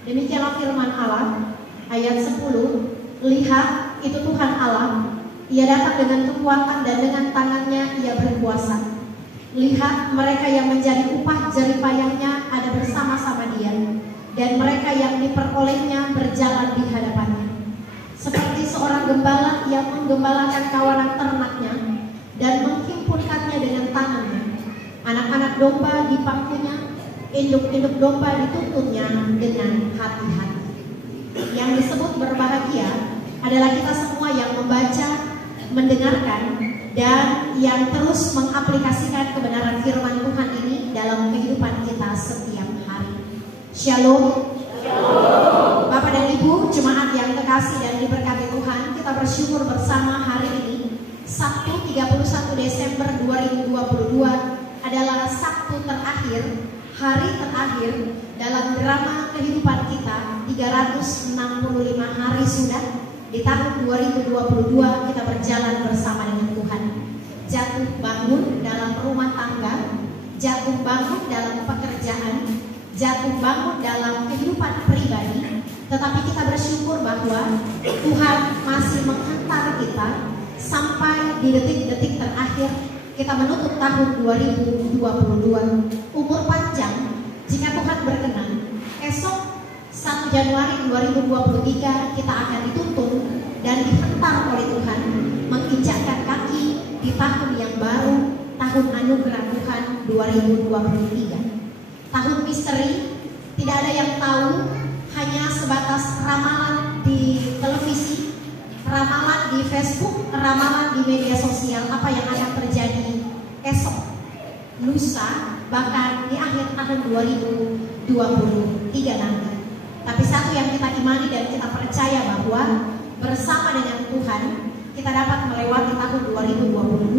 Demikianlah firman Allah, ayat 10, lihat itu Tuhan Allah, Ia datang dengan kekuatan dan dengan tangannya Ia berkuasa. Lihat mereka yang menjadi upah jeripayahnya ada bersama-sama Dia, dan mereka yang diperolehnya berjalan di hadapannya. Seperti seorang gembala yang menggembalakan kawanan ternaknya dan menghimpunkannya dengan tangannya. Anak-anak domba di pangkunya, induk-induk domba dituntunnya dengan hati-hati. Yang disebut berbahagia adalah kita semua yang membaca, mendengarkan, dan yang terus mengaplikasikan kebenaran firman Tuhan ini dalam kehidupan kita setiap hari. Shalom. Shalom. Bapak dan Ibu, jemaat yang kekasih dan diberkati Tuhan, kita bersyukur bersama hari ini, Sabtu 31 Desember 2022 adalah Sabtu terakhir, hari terakhir dalam drama kehidupan kita. 365 hari sudah di tahun 2022 kita berjalan bersama dengan Tuhan. Jatuh bangun dalam rumah tangga, jatuh bangun dalam pekerjaan, jatuh bangun dalam kehidupan pribadi. Tetapi kita bersyukur bahwa Tuhan masih menghantar kita sampai di detik-detik terakhir kita menutup tahun 2022. Umur panjang jika Tuhan berkenan. Esok 1 Januari 2023 kita akan dituntun dan dihantar oleh Tuhan menginjakkan kaki di tahun yang baru, tahun anugerah Tuhan 2023. Tahun misteri, tidak ada yang tahu, hanya sebatas ramalan di televisi, ramalan di Facebook, ramalan di media sosial apa yang akan terjadi esok, lusa, bahkan di akhir tahun 2023 nanti. Tapi satu yang kita imani dan kita percaya bahwa bersama dengan Tuhan kita dapat melewati tahun 2022,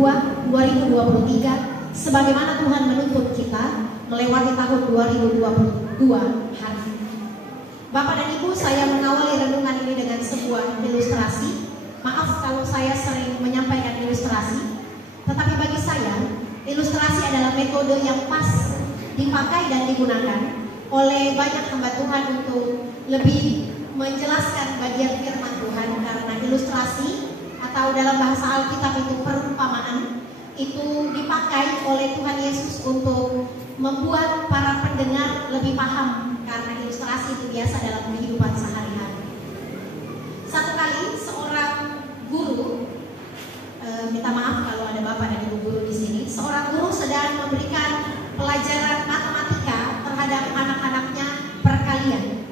2023 sebagaimana Tuhan menuntut kita melewati tahun 2022 hari ini. Bapak dan Ibu, saya mengawali renungan ini dengan sebuah ilustrasi. Maaf kalau saya sering menyampaikan ilustrasi, tetapi bagi saya ilustrasi adalah metode yang pas dipakai dan digunakan oleh banyak hamba Tuhan untuk lebih menjelaskan bagian firman Tuhan, karena ilustrasi atau dalam bahasa Alkitab itu perumpamaan itu dipakai oleh Tuhan Yesus untuk membuat para pendengar lebih paham, karena ilustrasi itu biasa dalam kehidupan sehari-hari. Satu kali seorang guru, minta maaf kalau ada bapak dan ibu guru di sini, seorang guru sedang memberikan pelajaran matematika terhadap anak-anaknya perkalian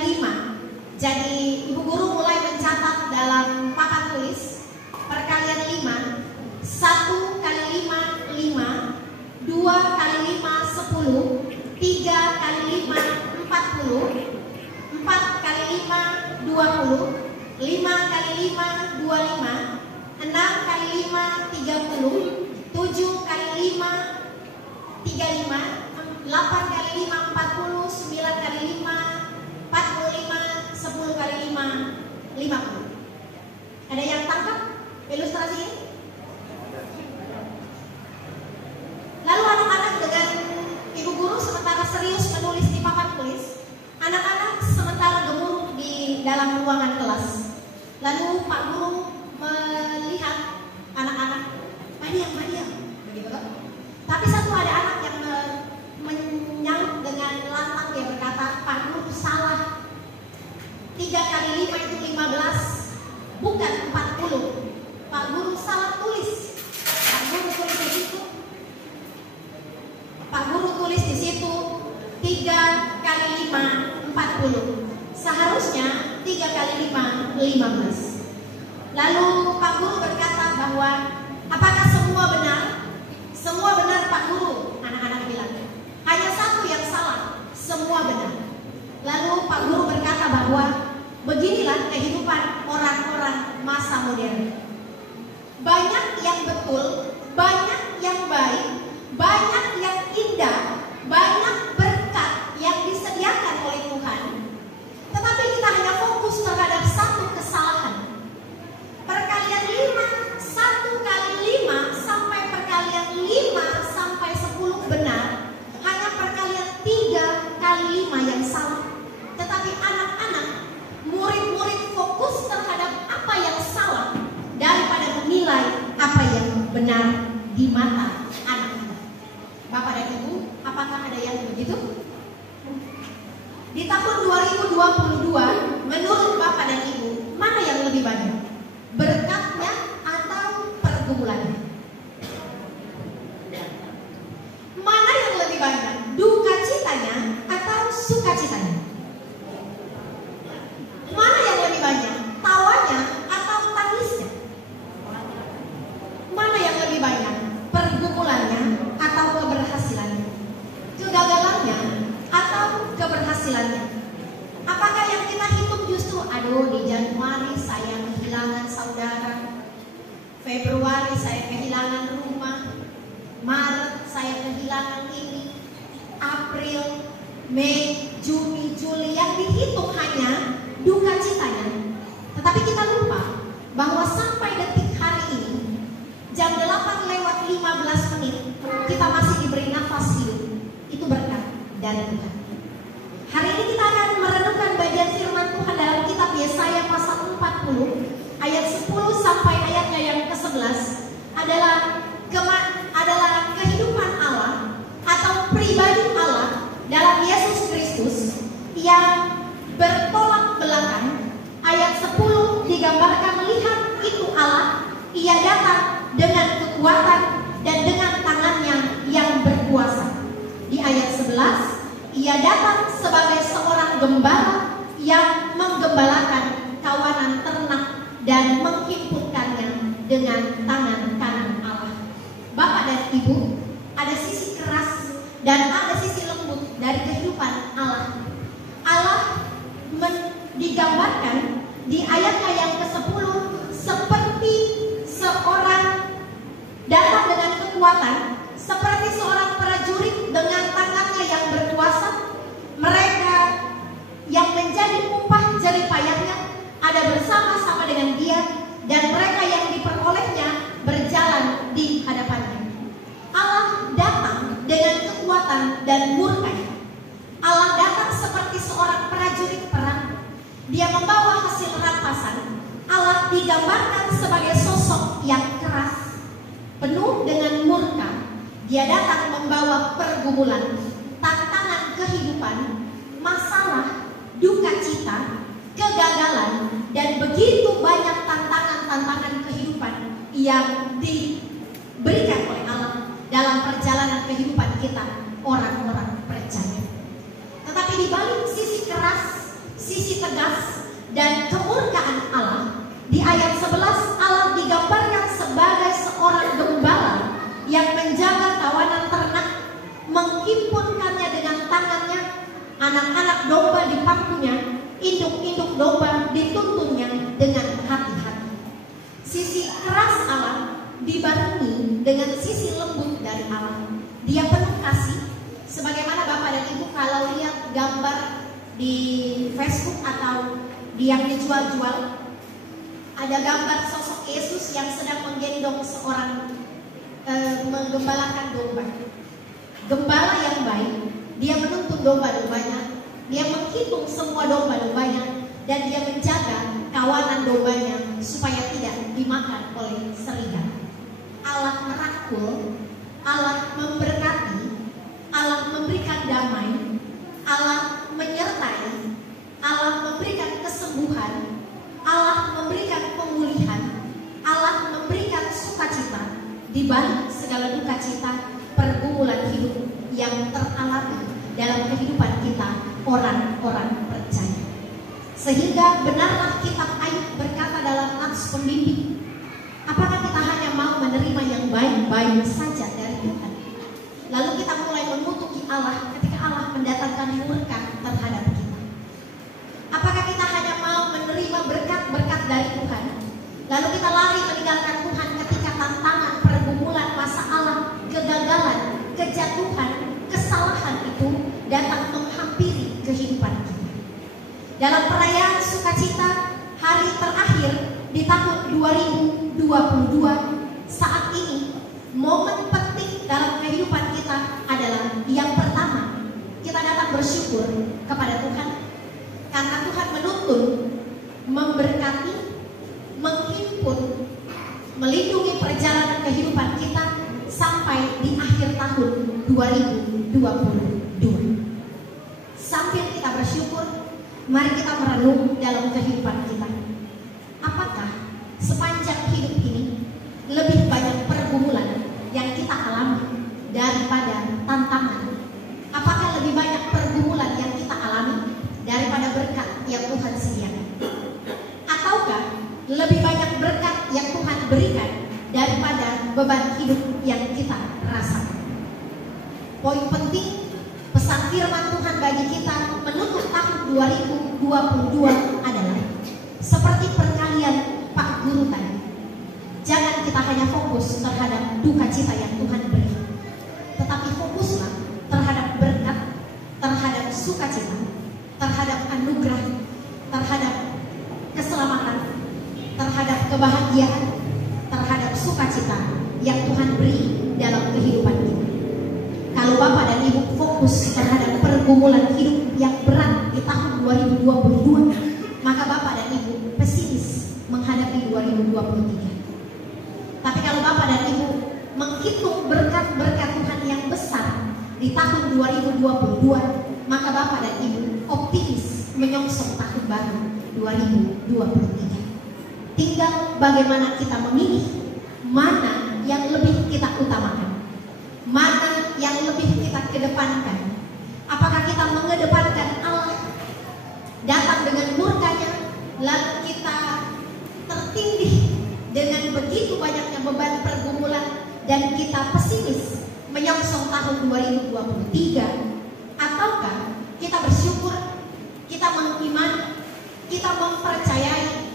5. Jadi ibu guru mulai mencatat dalam papan tulis perkalian 5, 1 kali 5 5, 2 kali 5 10, 3 kali 5 40, 4 kali 5 20, 5 kali 5 25, 6 kali 5 30, 7 kali 5 35, 8 kali 5 40, 9 kali 5 45, 10 kali 5 50. Ada yang tangkap ilustrasi ini? Lalu anak-anak dengan ibu guru sementara serius menulis di papan tulis, anak-anak sementara gemuruh di dalam ruangan kelas. Lalu Pak Guru melihat anak-anak, "Madiam, begitu kan? Tapi satu ada anak yang menyaut dengan lantang, dia berkata, "Pak Guru salah. 3 kali 5 itu 15, bukan 40. Pak Guru salah tulis." Pak Guru tulis di situ. Pak Guru tulis di situ 3 kali 5 40. Seharusnya 3 kali 5 15. Lalu Pak Guru berkata bahwa, "Apakah semua benar?" "Semua benar Pak Guru," anak-anak bilang. "Hanya satu yang salah, semua benar." Lalu Pak Guru berkata bahwa beginilah kehidupan orang-orang masa modern. Banyak yang betul, banyak yang baik, banyak yang indah, banyak berkat yang disediakan oleh Tuhan. Tetapi kita hanya fokus terhadap satu kesalahan. Perkalian 5, 1 kali 5 sampai perkalian 5 sampai 10 benar. Hanya perkalian 3 kali 5 yang salah. Di tahun 2022, menurut Bapak dan Ibu, mana yang lebih banyak? Berkatnya atau pergumulannya? Mana yang lebih banyak? Duka citanya atau sukacitanya? Mana yang lebih banyak? Tawanya atau tangisnya? Mana yang lebih banyak? Pergumulannya atau keberhasilannya? Kegagalannya atau keberhasilannya? Apakah yang kita hitung justru, aduh di Januari saya kehilangan saudara, Februari saya kehilangan rumah, Maret saya kehilangan ini, April, Mei, Juni, Juli, yang dihitung hanya duka citanya. Tetapi kita lupa bahwa sampai detik hari ini, jam 8:15 kita masih diberi nafas hidup. Itu berkat dari Tuhan. Hari ini kita akan merenungkan bagian firman Tuhan dalam kitab Yesaya pasal 40 ayat 10 sampai ayatnya yang ke-11 adalah kehidupan Allah atau pribadi Allah dalam Yesus Kristus yang bertolak belakang. Ayat 10 digambarkan, lihat itu Allah, ia datang dengan kekuatan dan dengan tangannya yang berkuasa. Di ayat 11, ia datang sebagai seorang gembala yang menggembalakan kawanan ternak dan menghimpunkannya dengan tangan kanan Allah. Bapak dan Ibu, ada sisi keras dan ada sisi lembut dari kehidupan Allah. Allah digambarkan di ayatnya yang ke-10 seperti seorang datang dengan kekuatan, seperti seorang prajurit dengan tangannya yang berkuasa. Mereka yang menjadi upah jerih payahnya ada bersama-sama dengan dia, dan mereka yang diperolehnya berjalan di hadapannya. Allah datang dengan kekuatan dan murka. Allah datang seperti seorang prajurit perang. Dia membawa hasil rampasan. Allah digambarkan sebagai sosok yang keras, penuh dengan murka. Dia datang membawa pergumulan, tantangan kehidupan, masalah, duka cita, kegagalan, dan begitu banyak tantangan-tantangan kehidupan yang diberikan oleh Allah dalam perjalanan kehidupan kita, orang-orang percaya. Tetapi di balik sisi keras, sisi tegas, dan kemurkaan Allah, di ayat 11 Allah digambarkan sebagai seorang gembala yang menjaga kawanan ternak, menghimpunkannya dengan tangannya, anak-anak domba di pangkunya, induk-induk domba dituntunnya dengan hati-hati. Sisi keras Allah dibarengi dengan sisi lembut dari Allah. Dia penuh kasih, sebagaimana Bapak dan Ibu kalau lihat gambar di Facebook atau yang dijual-jual, ada gambar sosok Yesus yang sedang menggendong seorang menggembalakan domba. Gembala yang baik, dia menuntun domba-dombanya, dia menghitung semua domba-dombanya, dan dia menjaga kawanan dombanya supaya tidak dimakan oleh serigala. Allah merangkul, Allah memberkati, Allah memberikan damai, Allah menyertai, Allah memberikan kesembuhan, Allah memberikan pemulihan, Allah memberikan sukacita di balik segala duka cita, pergumulan hidup yang teralami dalam kehidupan kita, orang-orang percaya. Sehingga benarlah kitab Ayub berkata dalam nats pembimbing, apakah kita hanya mau menerima yang baik-baik saja dari Tuhan, lalu kita mulai mengutuki Allah ketika Allah mendatangkan murka terhadap kita? Apakah kita hanya mau menerima berkat-berkat dari Tuhan, lalu kita lari meninggalkan Tuhan ketika tantangan, pergumulan, masalah, kegagalan, kejatuhan, kesalahan itu datang menghampiri kehidupan kita? Dalam perayaan sukacita hari terakhir di tahun 2022, saat ini momen penting dalam kehidupan kita adalah yang pertama, kita datang bersyukur kepada Tuhan karena Tuhan menuntun, memberkati, menghimpun, melindungi perjalanan kehidupan kita sampai di akhir tahun 2022. Sambil kita bersyukur, Mari kita merenung dalam kehidupan kita. Apakah sepanjang hidup ini lebih banyak pergumulan yang kita alami daripada tantangan? Apakah lebih banyak pergumulan yang kita alami daripada berkat yang Tuhan sediakan? Ataukah lebih banyak berkat yang Tuhan berikan daripada beban hidup yang kita rasakan? Poin penting pesan firman Tuhan bagi kita menutup tahun 2022 adalah seperti perkalian Pak Guru tadi. Jangan kita hanya fokus terhadap duka cita yang Tuhan beri, tetapi fokuslah terhadap berkat, terhadap sukacita, terhadap anugerah, terhadap keselamatan, terhadap kebahagiaan, terhadap sukacita yang Tuhan beri dalam kehidupan kita. Kalau Bapak dan Ibu fokus terhadap pergumulan hidup yang berat di tahun 2022, maka Bapak dan Ibu pesimis menghadapi 2023. Tapi kalau Bapak dan Ibu menghitung berkat-berkat Tuhan yang besar di tahun 2022, maka Bapak dan Ibu optimis menyongsong tahun baru 2023. Tinggal bagaimana kita memilih mana yang lebih kita utamakan, mana yang lebih kita kedepankan. Apakah kita mengedepankan Allah datang dengan murkanya, lalu kita tertindih dengan begitu banyaknya beban pergumulan dan kita pesimis menyongsong tahun 2023, ataukah kita bersyukur, kita mengimani, kita mempercayai,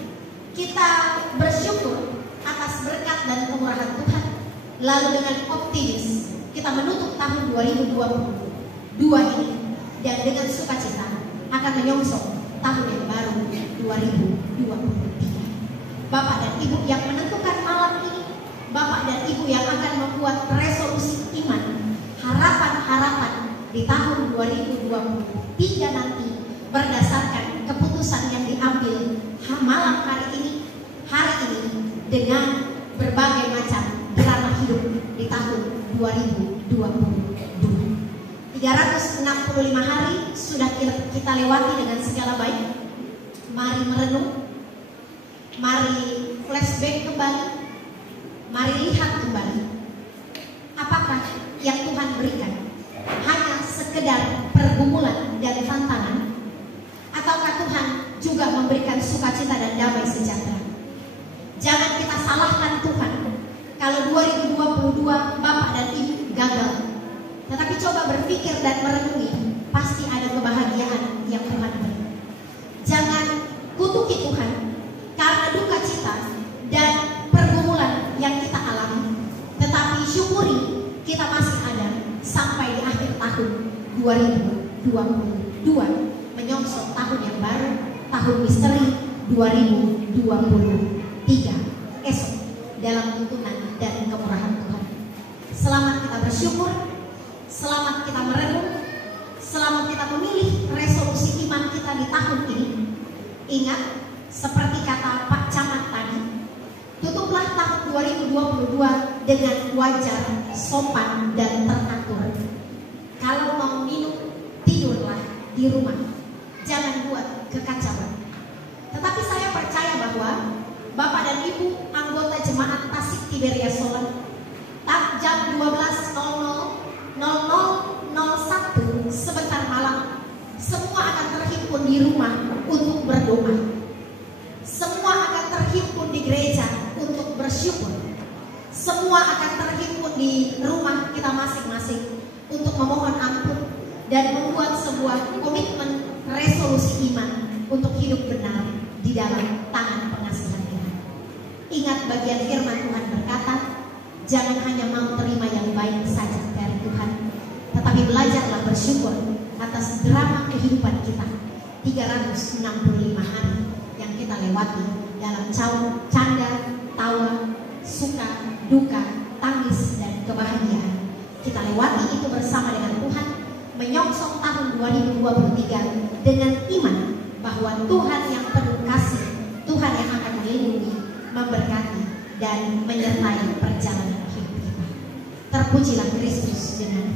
kita bersyukur atas berkat dan kemurahan Tuhan, lalu dengan optimis kita menutup tahun 2022 ini dan dengan sukacita akan menyongsong tahun yang baru 2023. Bapak dan Ibu yang menentukan malam ini, Bapak dan Ibu yang akan membuat resolusi iman, harapan-harapan di tahun 2023 nanti berdasarkan keputusan yang diambil malam hari ini dengan berbagai macam drama hidup di tahun 2022. 365 hari sudah kita lewati dengan segala baik. Mari merenung, mari flashback kembali, mari lihat kembali apakah yang Tuhan berikan hanya sekedar pergumulan dan tantangan, ataukah Tuhan juga memberikan sukacita dan damai sejahtera. Jangan kita salahkan Tuhan kalau 2022 Bapak dan Ibu gagal, tetapi coba berpikir dan merenungi, pasti ada kebahagiaan yang Tuhan beri. Jangan kutuki Tuhan karena duka cita dan pergumulan yang kita alami, tetapi syukuri kita masih ada sampai di akhir tahun 2022, menyongsong tahun yang baru, tahun misteri 2023 esok dalam tuntunan dan kemurahan Tuhan. Selamat kita bersyukur, selamat kita merenung, selamat kita memilih resolusi iman kita di tahun ini. Ingat, seperti kata Pak Camat tadi, tutuplah tahun 2022 dengan wajar, sopan, dan teratur. Kalau mau minum, tidurlah di rumah, jangan buat kekacauan. Tetapi saya percaya bahwa Bapak dan Ibu anggota jemaat Tasik Tiberias Solan, jam 12.00 sebentar malam, semua akan terhimpun di rumah untuk berdoa. Semua akan terhimpun di gereja untuk bersyukur. Semua akan terhimpun di rumah kita masing-masing untuk memohon ampun dan membuat sebuah komitmen resolusi iman untuk hidup benar di dalam tangan pengasihan Tuhan. Ingat bagian firman Tuhan berkata, jangan hanya mau terima yang baik saja dari Tuhan, tetapi belajarlah bersyukur atas drama kehidupan kita 365 hari yang kita lewati dalam canda, tawa, suka, duka, tangis, dan kebahagiaan. Kita lewati itu bersama dengan Tuhan, menyongsong tahun 2023 dengan iman bahwa Tuhan yang penuh kasih, Tuhan yang akan melindungi, memberkati, dan menyertai perjalanan hidup kita. Terpujilah Kristus dengan